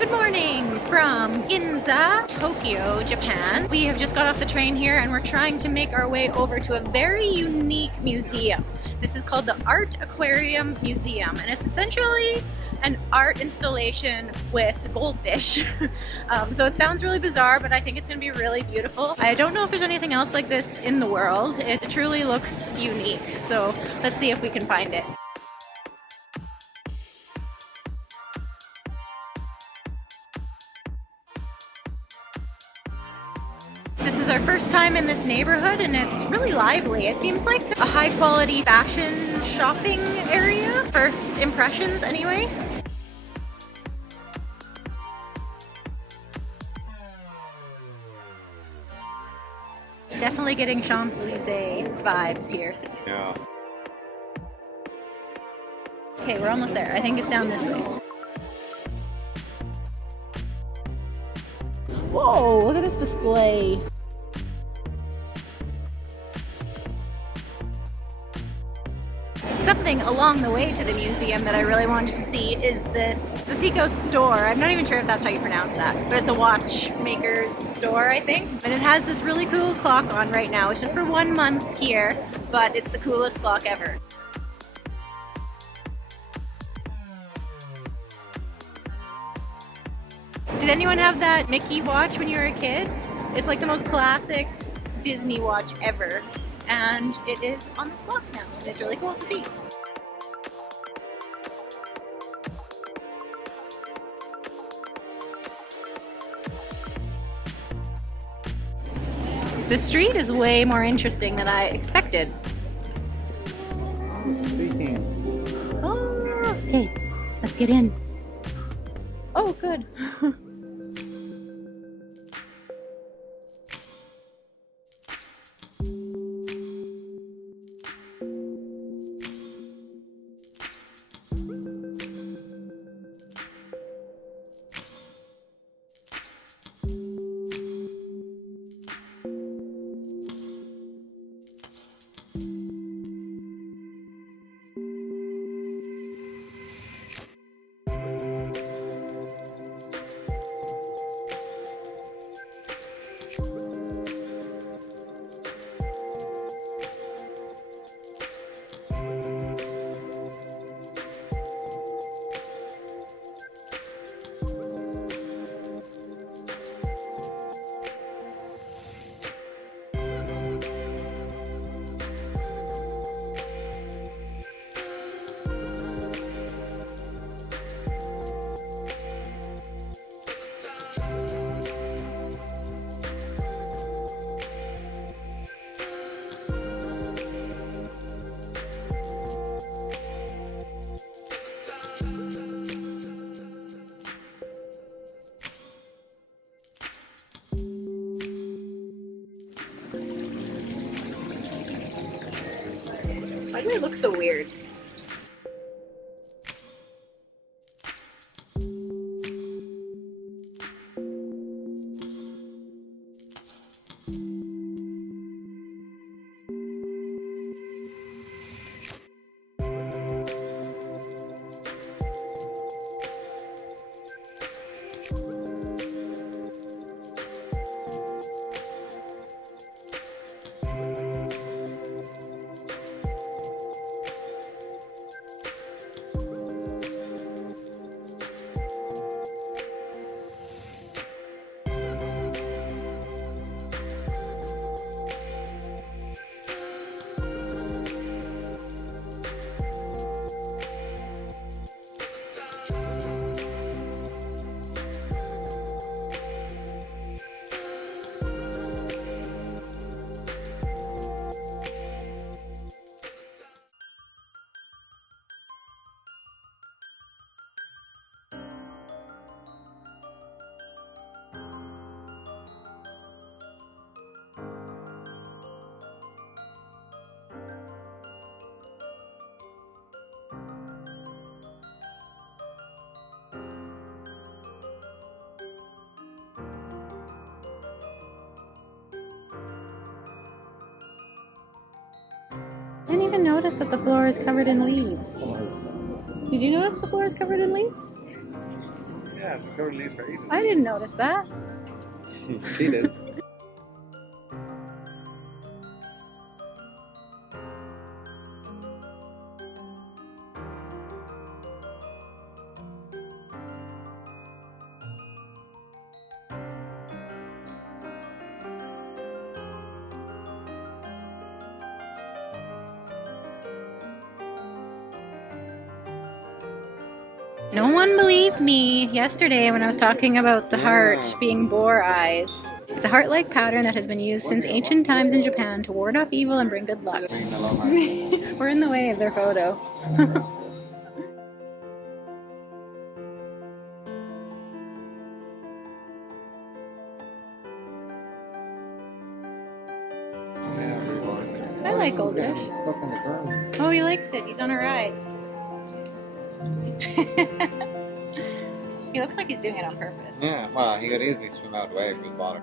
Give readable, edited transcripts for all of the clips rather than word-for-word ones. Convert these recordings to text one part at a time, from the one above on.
Good morning from Ginza, Tokyo, Japan. We have just got off the train here and we're trying to make our way over to a very unique museum. This is called the Art Aquarium Museum, and it's essentially an art installation with goldfish. So it sounds really bizarre, but I think it's going to be really beautiful. I don't know if there's anything else like this in the world. It truly looks unique, so let's see if we can find it. This is our first time in this neighborhood and it's really lively. It seems like a high quality fashion shopping area. First impressions anyway. Definitely getting Champs-Elysees vibes here. Yeah. Okay, we're almost there. I think it's down this way. Whoa, look at this display. Something along the way to the museum that I really wanted to see is this the Seiko store. I'm not even sure if that's how you pronounce that, but it's a watchmaker's store, I think. And it has this really cool clock on right now. It's just for 1 month here, but it's the coolest clock ever. Did anyone have that Mickey watch when you were a kid? It's like the most classic Disney watch ever. And it is on this clock now. It's really cool to see. The street is way more interesting than I expected. Speaking. Oh, okay, let's get in. Oh, good. Why do I look so weird? I didn't even notice that the floor is covered in leaves. Did you notice the floor is covered in leaves? Yeah, it's been covered in leaves for ages. I didn't notice that. She did. No one believed me yesterday when I was talking about the heart being boar eyes. It's a heart-like pattern that has been used since ancient times in Japan to ward off evil and bring good luck. We're in the way of their photo. I like Goldfish. Stuck in the ground. Oh, he likes it. He's on a ride. He looks like he's doing it on purpose. Yeah, well, he could easily swim out way if he water.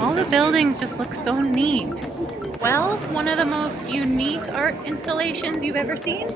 All the buildings just look so neat. Well, one of the most unique art installations you've ever seen?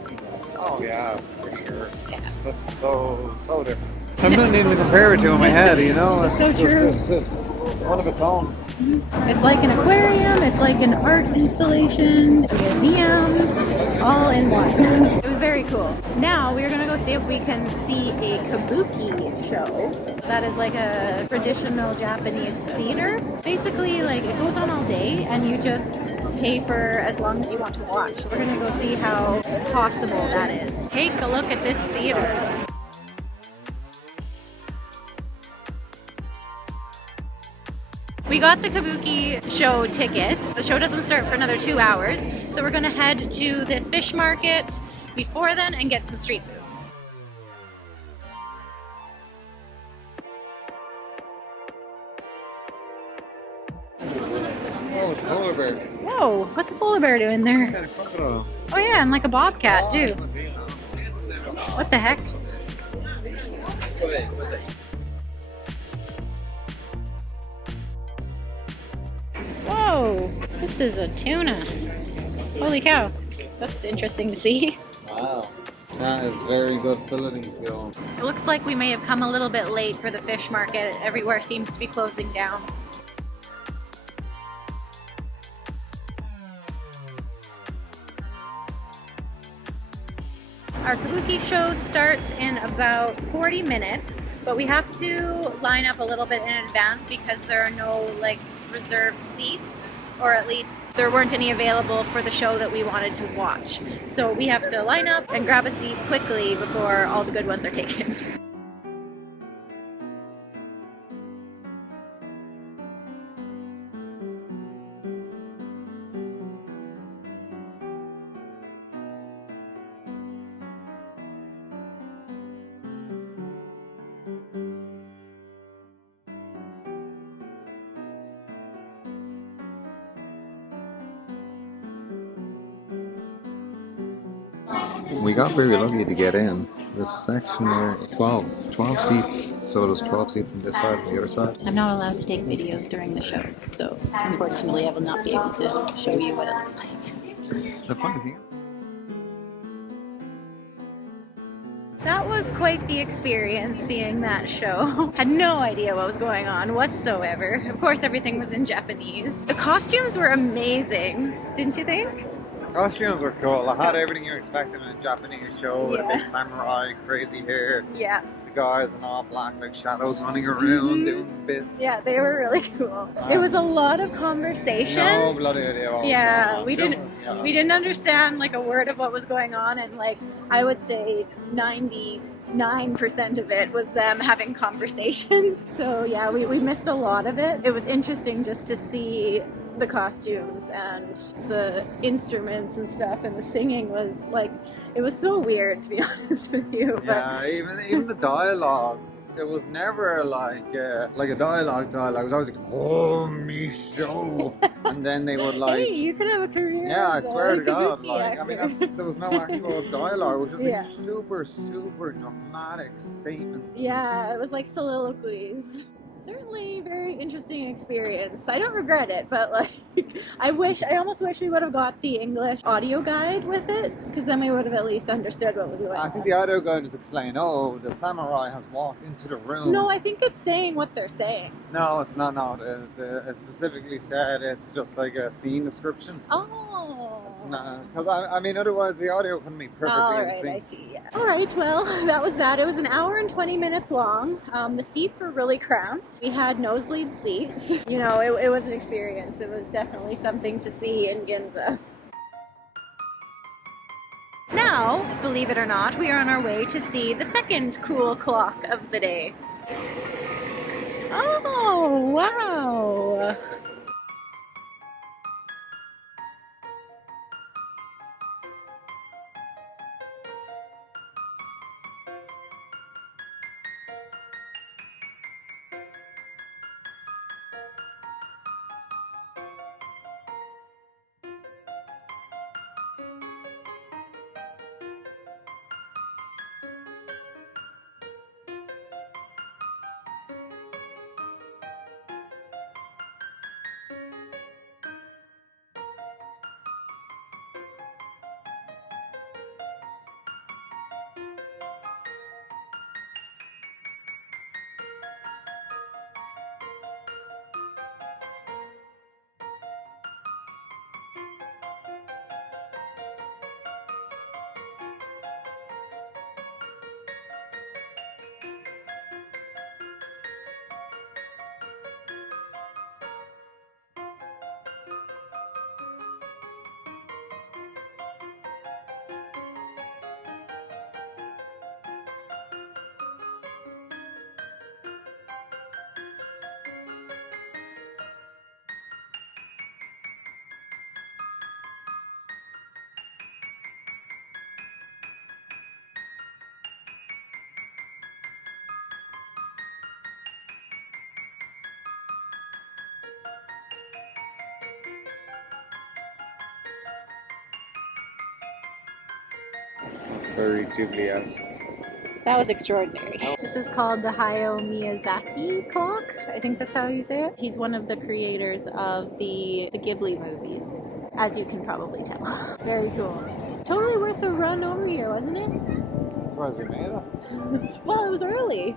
Oh yeah, for sure. That's so different. I'm not even to compare it to in my head, you know? It's so true. It's one of its own. It's like an aquarium, it's like an art installation, a museum, all in one. It was very cool. Now we're gonna go see if we can see a Kabuki show. That is like a traditional Japanese theater. Basically, like it goes on all day and you just pay for as long as you want to watch. We're gonna go see how possible that is. Take a look at this theater. We got the Kabuki show tickets. The show doesn't start for another 2 hours, so we're gonna head to this fish market before then and get some street food. Oh, it's a polar bear. Whoa, what's a polar bear doing there? Got a crocodile. Oh yeah, and like a bobcat too. What the heck? Whoa, this is a tuna. Holy cow, that's interesting to see. Wow, that is very good filleting skill. It looks like we may have come a little bit late for the fish market. Everywhere seems to be closing down. Our Kabuki show starts in about 40 minutes, but we have to line up a little bit in advance because there are no like reserved seats, or at least there weren't any available for the show that we wanted to watch. So we have to line up and grab a seat quickly before all the good ones are taken. We got very lucky to get in. This section here, 12 seats. So there's 12 seats on this side and the other side. I'm not allowed to take videos during the show, so unfortunately I will not be able to show you what it looks like. The funny thing is, that was quite the experience seeing that show. Had no idea what was going on whatsoever. Of course everything was in Japanese. The costumes were amazing, didn't you think? costumes were cool. I had everything you expect in a Japanese show with a big samurai, crazy hair. Yeah. The guys in all black, like shadows running around doing bits. Yeah, they were really cool. It was a lot of conversation. No bloody idea. Yeah, we didn't. We didn't understand like a word of what was going on, and like I would say 99% of it was them having conversations. So yeah, we missed a lot of it. It was interesting just to see the costumes and the instruments and stuff, and the singing was like, it was so weird, to be honest with you. But Yeah, even the dialogue. It was never like a dialogue. It was always like, "Oh, me show," and then they would like. Hey, you could have a career. Yeah, I as a swear to God. Kabuki Like, I mean, actor. there was no actual dialogue. It was just Yeah. like super, super dramatic statement. Yeah, it was like soliloquies. Certainly very interesting experience. I don't regret it, but like I almost wish we would have got the English audio guide with it, because then we would have at least understood what was going on. I think the audio guide just explained, oh, the samurai has walked into the room. No, I think it's saying what they're saying. No, it's not. No, it specifically said it's just like a scene description. Oh. It's not, because I mean, otherwise the audio couldn't be perfectly All in right, sync. I see. Yeah. All right, well, that was that. It was an hour and 20 minutes long. The seats were really cramped. We had nosebleed seats. You know, it was an experience. It was definitely something to see in Ginza. Now, believe it or not, we are on our way to see the second cool clock of the day. Oh, wow! Very Ghibli-esque. That was extraordinary. This is called the Hayao Miyazaki Clock. I think that's how you say it. He's one of the creators of the Ghibli movies, as you can probably tell. Very cool. Totally worth the run over here, wasn't it? As far as we made it. Well, it was early.